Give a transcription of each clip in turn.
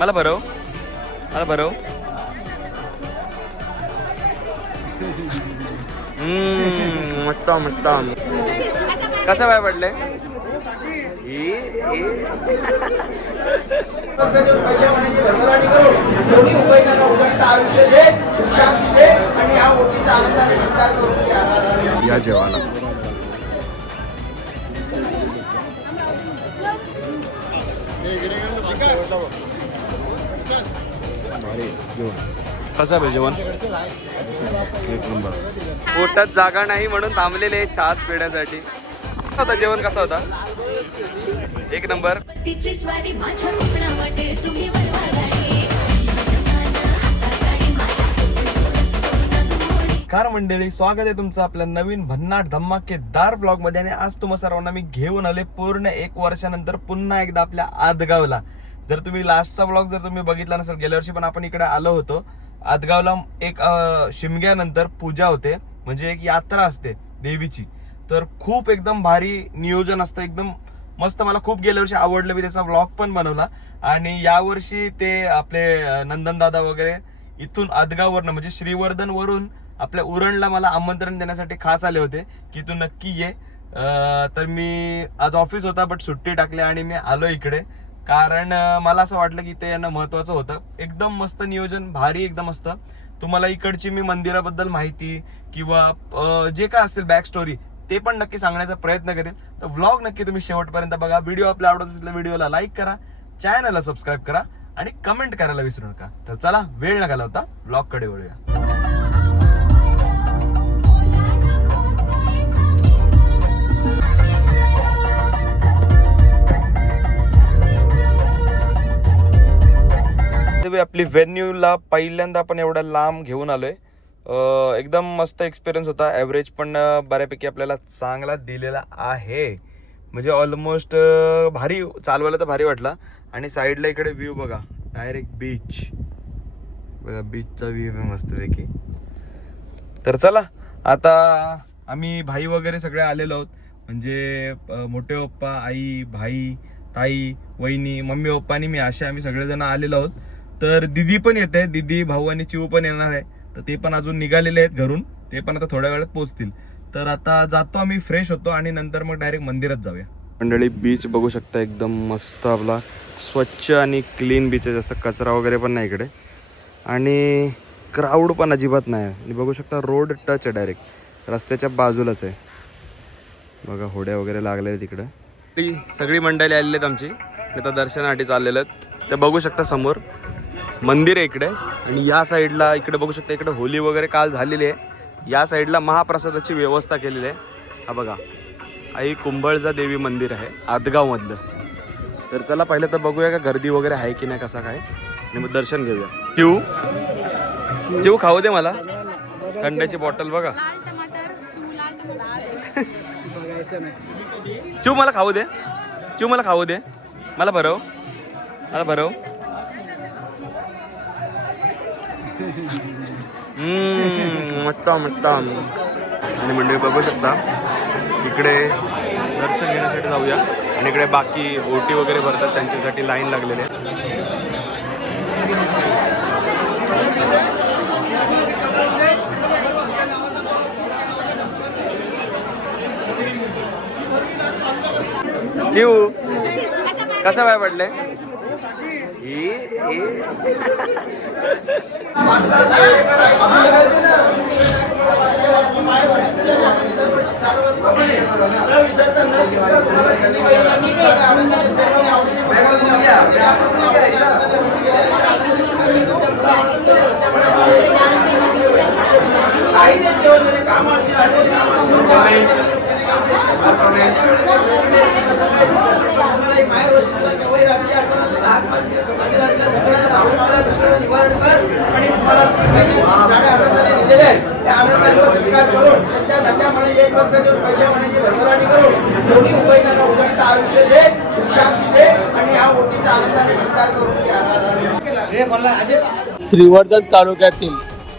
मला भरव, मला भरव. मस्त मस्त. कसा बाय पडले या जेवायला. कसं आहे जेवण? एक नंबर. पोटात जागा नाही म्हणून थांबलेले छास पिण्यासाठी. होता जेवण कसं होता? एक नंबर. नमस्कार मंडळी, स्वागत आहे तुमचं आपल्या नवीन भन्नाट धमाकेदार ब्लॉग मध्ये. आणि आज तुम्हा सर्वांना मी घेऊन आले पूर्ण 1 वर्षानंतर पुन्हा एकदा आपल्या आदगावला. जर तुम्ही लास्टचा ब्लॉग जर तुम्ही बघितला नसेल, गेल्या वर्षी पण आपण इकडे आलो होतो आदगावला. एक शिमग्यानंतर पूजा होते, म्हणजे एक यात्रा असते देवीची. तर खूप एकदम भारी नियोजन असतं, एकदम मस्त. मला खूप गेल्या वर्षी आवडलं, मी त्याचा व्लॉग पण बनवला. आणि यावर्षी ते आपले नंदन दादा वगैरे इथून आदगाववरनं म्हणजे श्रीवर्धन वरून आपल्या उरणला मला आमंत्रण देण्यासाठी खास आले होते की तू नक्की ये. तर मी आज ऑफिस होता बट सुट्टी टाकली आणि मी आलो इकडे, कारण मला असं वाटलं की ते यांना महत्वाचं होतं. एकदम मस्त नियोजन, भारी एकदम असतं. तुम्हाला इकडची मी मंदिराबद्दल माहिती किंवा जे काय असेल बॅक स्टोरी ते पण नक्की सांगण्याचा प्रयत्न करेल. तर व्लॉग नक्की तुम्ही शेवटपर्यंत बघा. व्हिडिओ आपल्या आवडत असेल तर व्हिडिओला लाईक करा, चॅनलला सबस्क्राईब करा आणि कमेंट करायला विसरू नका. तर चला वेळ न घालवता व्लॉग कडे वळूया. आपली व्हेन्यूला पहिल्यांदा आपण एवढा लांब घेऊन आलोय. एकदम मस्त एक्सपिरियन्स होता. ॲव्हरेज पण बऱ्यापैकी आपल्याला चांगला दिलेला आहे. म्हणजे ऑलमोस्ट भारी चालवायला तर भारी वाटला. आणि साईडला इकडे व्ह्यू बघा, डायरेक्ट बीच बघा, बीचचा व्ह्यू आहे मस्तपैकी. तर चला आता आम्ही भाई वगैरे सगळे आलेलो आहोत. म्हणजे मोठे पप्पा, आई, भाई, ताई, वहिनी, मम्मी पप्पा आणि मी, असे आम्ही सगळेजण आलेलो आहोत. तर दिदी पण येते, दिदी, भाऊ आणि चिऊ पण येणार आहे. तर ते पण अजून निघालेले आहेत घरून, ते पण आता थोड्या वेळात पोहोचतील. तर आता जातो आम्ही, फ्रेश होतो आणि नंतर मग डायरेक्ट मंदिरात जाऊया. मंडळी बीच बघू शकता, एकदम मस्त आपला स्वच्छ आणि क्लीन बीच आहे. जास्त कचरा वगैरे पण नाही इकडे आणि क्राऊड पण अजिबात नाही. आणि बघू शकता रोड टच आहे, डायरेक्ट रस्त्याच्या बाजूलाच आहे. बघा होड्या वगैरे लागल्या आहेत तिकडं. सगळी मंडळी आलेली आहेत आमची, आता दर्शनासाठी चाललेलं आहेत. ते बघू शकता समोर मंदिर आहे इकडे. आणि या साईडला इकडे बघू शकता, इकडे होली वगैरे काल झालेली आहे. या साईडला महाप्रसादाची व्यवस्था केलेली आहे. हा बघा, आई कुंभळजा देवी मंदिर आहे आदगावमधलं. तर चला पहिलं तर बघूया का गर्दी वगैरे आहे की नाही, कसा काय, आणि मग दर्शन घेऊया. चिऊ खाऊ दे मला, थंड्याची बॉटल बघा. चिऊ मला खाऊ दे, चिऊ मला खाऊ दे, मला भरव, मला भरव. मस्त मस्त. आणि मंडळी बघू शकता इकडे दर्शन घेण्यासाठी जाऊया. आणि इकडे बाकी ओटी वगैरे भरतात, त्यांच्यासाठी लाईन लागलेली आहे. चिऊ कसा बाय पडले श्रीवर्धन तालुक्यातील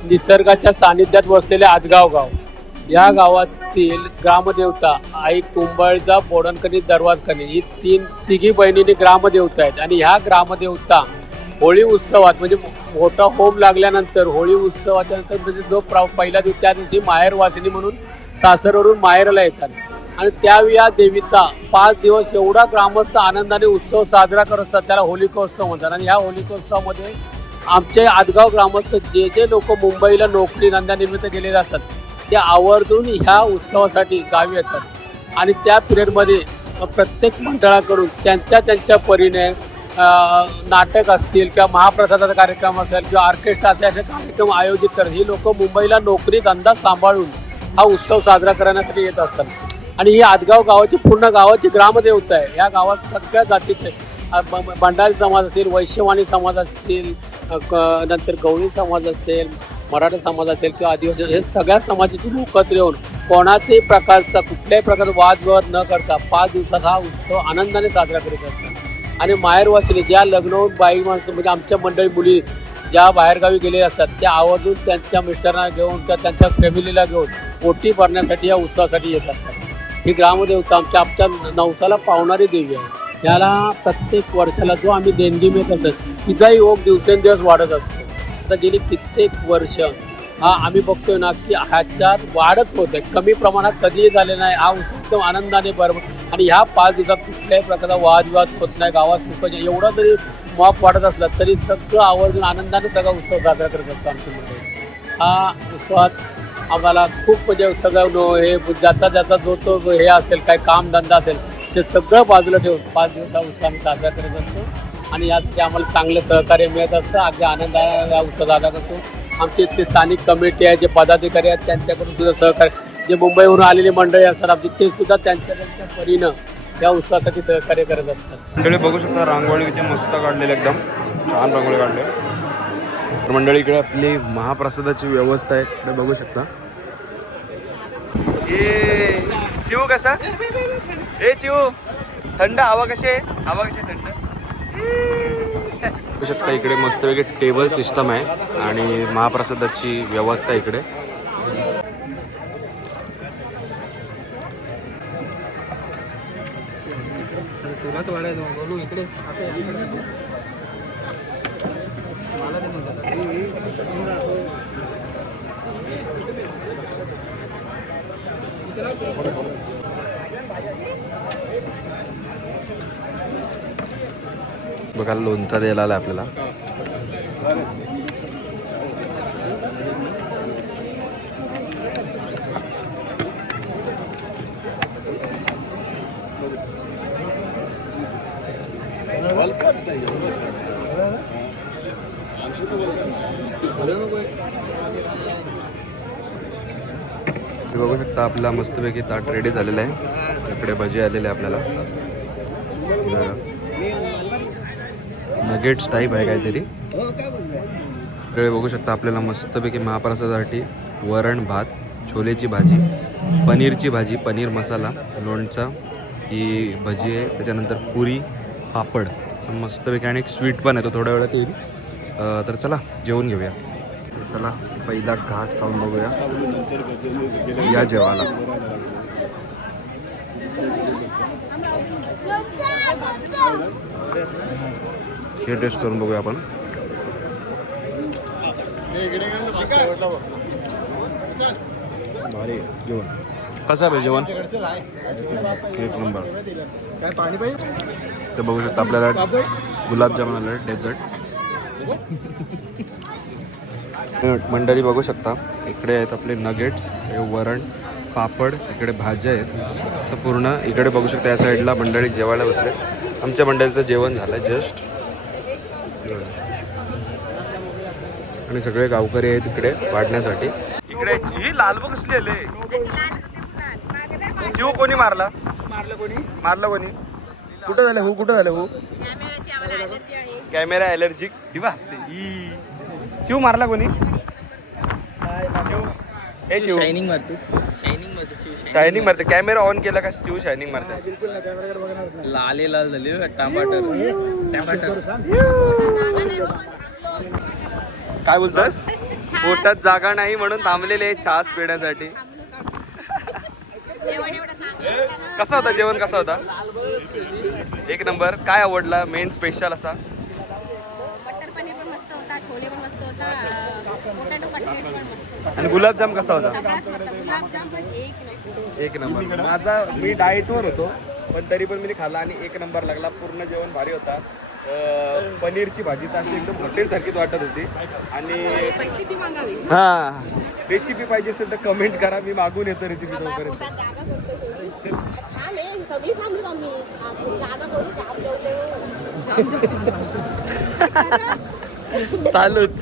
निसर्गाच्या सानिध्यात वसलेले आदगाव गाव. या गावातील ग्रामदेवता आई कुंभळजा बोडणकणी दरवाजकणी ही तिघी बहिणींनी ग्रामदेवता आहेत. आणि ह्या ग्रामदेवता होळी उत्सवात म्हणजे मोठा होम लागल्यानंतर होळी उत्सवाच्या नंतर म्हणजे जो पहिला दिवस त्या दिवशी माहेर वासिनी म्हणून सासरवरून माहेरला येतात आणि त्यावेळी या देवीचा 5 दिवस एवढा ग्रामस्थ आनंदाने उत्सव साजरा करत असतात, त्याला होलिकोत्सव म्हणतात. आणि ह्या होलिकोत्सवामध्ये आमचे आदगाव ग्रामस्थ जे जे लोक मुंबईला नोकरी धंद्यानिमित्त गेलेले असतात ते आवर्जून ह्या उत्सवासाठी गावी येतात आणि त्या पिरियडमध्ये प्रत्येक मंडळाकडून त्यांच्या परीने नाटक असतील किंवा महाप्रसादाचा कार्यक्रम असेल किंवा ऑर्केस्ट्रा असे कार्यक्रम आयोजित करतात. ही लोक मुंबईला नोकरी धंदा सांभाळून हा उत्सव साजरा करण्यासाठी येत असतात. आणि ही आदगाव गावाची पूर्ण गावाची ग्रामदेवता आहे. या गावात सगळ्या जातीचे भंडारी समाज असेल, वैश्यवाणी समाज असतील, नंतर गवळी समाज असेल, मराठा समाज असेल किंवा आदिवासी, हे सगळ्या समाजाची एकत्र येऊन कोणाच्याही प्रकारचा कुठल्याही प्रकारचा वादविवाद न करता 5 दिवसात हा उत्सव आनंदाने साजरा करत असतात. आणि माहेरवासीने ज्या लग्न होऊन बाई माणसं म्हणजे आमच्या मंडळी मुली ज्या बाहेरगावी गेलेल्या असतात त्या आवर्जून त्यांच्या मिस्टरांना घेऊन किंवा त्यांच्या फॅमिलीला घेऊन ओटी भरण्यासाठी या उत्सवासाठी येत असतात. ही ग्रामदेवता आमच्या नवसाला पावणारी देवी आहे. याला प्रत्येक वर्षाला जो आम्ही देणगी मिळत असत तिचाही योग दिवसेंदिवस वाढत असतो. आता गेली कित्येक वर्ष हा आम्ही बघतोय ना की ह्याच्यात वाढच होत आहे, कमी प्रमाणात कधीही झाले नाही. हा उत्सव एकदम आनंदाने बरोबर आणि ह्या 5 दिवसात कुठल्याही प्रकारचा वादविवाद होत नाही. गावात सुख एवढा जरी मॉप वाढत असला तरी सगळं आवर्जून आनंदाने सगळा उत्सव साजरा करत असतो आमच्या मंडळी. हा उत्सवात आम्हाला खूप म्हणजे सगळं हे ज्याचा जो तो हे असेल काय कामधंदा असेल ते सगळं बाजूला ठेवून 5 दिवस हा उत्सव आम्ही साजरा करत असतो. आणि यासाठी आम्हाला चांगलं सहकार्य मिळत असतं. अगदी आनंदाने हा उत्सव साजरा करतो. आमची इथली स्थानिक कमिटी आहे, जे पदाधिकारी आहेत त्यांच्याकडून सुद्धा सहकार्य, जे मुंबईवरून आलेली मंडळी असतात आमची ते सुद्धा त्यांच्या परीनं या उत्सवासाठी सहकार्य करत असतात. मंडळी बघू शकता रांगोळी किती मस्त काढलेली, एकदम छान रांगोळी काढली. तर मंडळी इकडे आपली महाप्रसादाची व्यवस्था आहे, इकडे बघू शकता. ए चिऊ कसा ए चिऊ थंड हवा कशी थंड बघू शकता. इकडे मस्तपैकी टेबल सिस्टम आहे आणि महाप्रसादाची व्यवस्था इकडे. बघा लोणचा द्यायला आला आपल्याला. बघू शकता आपला मस्तपैकी ताट रेडी झालेला आहे. इकडे भजी आलेले आहे आपल्याला, नगेट्स टाईप आहे काहीतरी. इकडे बघू शकता आपल्याला मस्तपैकी महाप्रसादासाठी वरण भात, छोलेची भाजी, पनीरची भाजी, पनीर मसाला, लोणचा, ही भजी आहे, त्याच्यानंतर पुरी, पापड मस्तपैकी आणि एक स्वीट पण आहे, तो थोड्या वेळात येईल. तर चला जेवून घेऊया. चला पहिला घास खाऊन बघूया या जेवायला. हे टेस्ट करून बघूया आपण. भारी जेवण. कसं आहे जेवण? एक नंबर. काय पाणी पाहिजे तर बघू शकता आपल्याला गुलाबजामुन आलं, डेझर्ट. मंडळी बघू शकता इकडे आहेत आपले नगेट्स, हे वरण, पापड, इकडे भाज्या आहेत. असं पूर्ण इकडे बघू शकता या साईडला मंडळी जेवायला बसले. आमच्या मंडळीचं जेवण झालं जस्ट. आणि सगळे गावकरी आहेत इकडे वाढण्यासाठी. इकडे ही लालबो कसली आले जीव कोणी मारला कोणी कुठं झालं हो कुठं झालं हो कॅमेरा ॲलर्जिक ही असते ही चिव मारला कोणी चिव शायनिंग मारते कॅमेरा ऑन केला का चिव शायनिंग मारते लाल झाली टमाटर काय बोलतोस पोटात जागा नाही म्हणून थांबलेले छास पिण्यासाठी. कसा होता जेवण कसा होता? एक नंबर. काय आवडला मेन स्पेशल असा? आणि गुलाबजाम कसा होता? गुलाबजाम पण एक नंबर. 1 नंबर. माझा मी डाएटवर होतो पण तरी पण मी खाल्ला आणि 1 नंबर लागला. पूर्ण जेवण भारी होता. पनीरची भाजी तर अशी एकदम हॉटेलसारखीच वाटत होती. आणि रेसिपी मागावी. हां, रेसिपी पाहिजे असेल तर कमेंट करा, मी मागून येतो रेसिपी तोपर्यंत. पोटात जागा करतो थोडी. थांब हे, सगळी थांबली आम्ही. जागा करू, जाम जेवले. चालूच.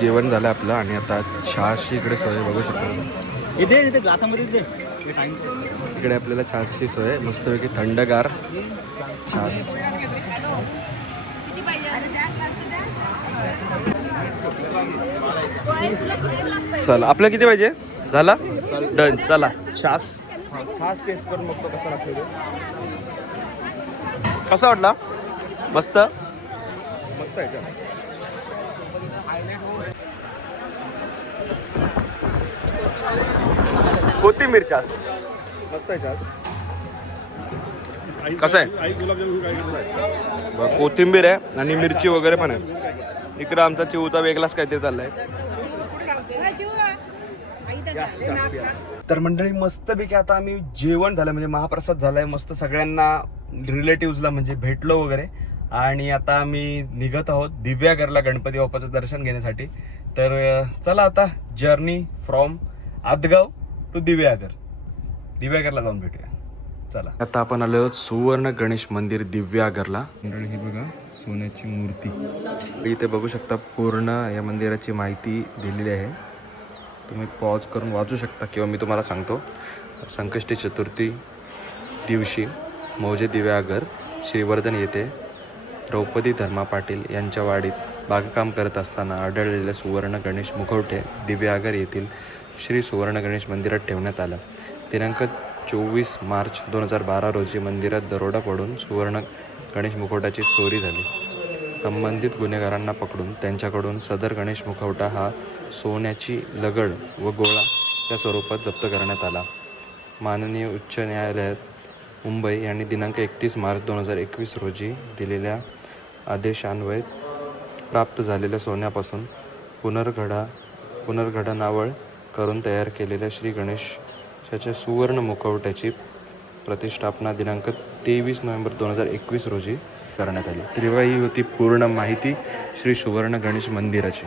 जेवण झालं आपलं आणि आता चहाची इकडे सोय बघू शकतो. इथे ग्लासामध्ये दे. इकडे आपल्याला चहाची सोय आहे, मस्तपैकी थंडगार छास. किती पाहिजे? अरे द्या, ग्लास द्या. चला, आपलं किती पाहिजे? झाला डन. चला छास टेस्ट करून बघतो कसा लागतो. कसा वाटला? मस्त मस्त आहे चहा. कोथिंबीर छास मस्त आहे. छास कसं आहे? कोथिंबीर आहे आणि मिरची वगैरे पण आहे. इकडं आमचा चिवचा वेगळाच काय ते चाललाय. तर मंडळी मस्तपैकी आता आम्ही जेवण झालं म्हणजे महाप्रसाद झालाय मस्त. सगळ्यांना रिलेटिव्हजला म्हणजे भेटलो वगैरे आणि आता आम्ही निघत आहोत दिव्यागरला गणपती बाप्पाचं दर्शन घेण्यासाठी. तर चला आता जर्नी फ्रॉम आदगाव टू दिव्यागरला जाऊन भेटूया. चला, आता आपण आलो आहोत सुवर्ण गणेश मंदिर दिव्यागरला. मंडळी ही बघा सोन्याची मूर्ती. इथे बघू शकता पूर्ण या मंदिराची माहिती दिलेली आहे. तुम्ही पॉज करून वाचू शकता किंवा मी तुम्हाला सांगतो. संकष्टी चतुर्थी दिवशी मौजे दिव्यागर श्रीवर्धन येथे द्रौपदी धर्मा पाटील यांच्या वाडीत बागकाम करत असताना आढळलेल्या सुवर्ण गणेश मुखवटे दिव्यागर येथील श्री सुवर्ण गणेश मंदिरात ठेवण्यात आलं. दिनांक 24 मार्च 2012 रोजी मंदिरात दरोडा पडून सुवर्ण गणेश मुखवट्याची चोरी झाली. संबंधित गुन्हेगारांना पकडून त्यांच्याकडून सदर गणेश मुखवटा हा सोन्याची लगड व गोळा या स्वरूपात जप्त करण्यात आला. माननीय उच्च न्यायालयात मुंबई यांनी दिनांक 31 मार्च 2021 रोजी दिलेल्या आदेशान्वये प्राप्त झालेल्या सोन्यापासून पुनर्घडनावळ करून तयार केलेल्या श्री गणेशाच्या सुवर्ण मुखवट्याची प्रतिष्ठापना दिनांक 23 नोव्हेंबर 2021 रोजी करण्यात आली. तर ही होती पूर्ण माहिती श्री सुवर्ण गणेश मंदिराची.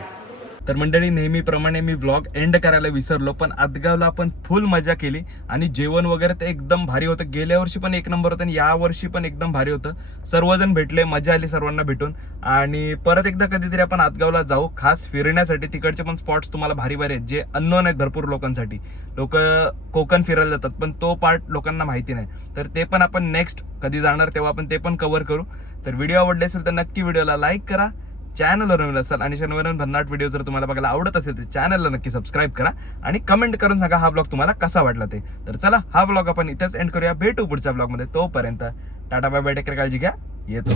तर मंडळी नेहमीप्रमाणे मी व्लॉग एंड करायला विसरलो, पण आदगावला आपण फुल मजा केली आणि जेवण वगैरे ते एकदम भारी होतं. गेल्या वर्षी पण 1 नंबर होतं आणि या वर्षी पण एकदम भारी होतं. सर्वजण भेटले, मजा आली सर्वांना भेटून. आणि परत एकदा कधीतरी आपण आदगावला जाऊ खास फिरण्यासाठी. तिकडचे पण स्पॉट्स तुम्हाला भारी भारी आहेत जे अननोन आहेत भरपूर लोकांसाठी. लोक कोकण फिरायला जातात पण तो पार्ट लोकांना माहिती नाही. तर ते पण आपण नेक्स्ट कधी जाणार तेव्हा आपण ते पण कव्हर करू. तर व्हिडिओ आवडले असेल तर नक्की व्हिडिओला लाईक करा. चॅनलवर नवीन असाल आणि शनिवारी भन्नाट व्हिडिओ जर तुम्हाला बघायला आवडत असेल तर चॅनलला नक्की सबस्क्राईब करा आणि कमेंट करून सांगा हा व्लॉग तुम्हाला कसा वाटला ते. तर चला हा व्लॉग आपण इथेच एंड करूया. भेटू पुढच्या व्लॉगमध्ये. तोपर्यंत tata bye bye, take care, काळजी घ्या. येतो.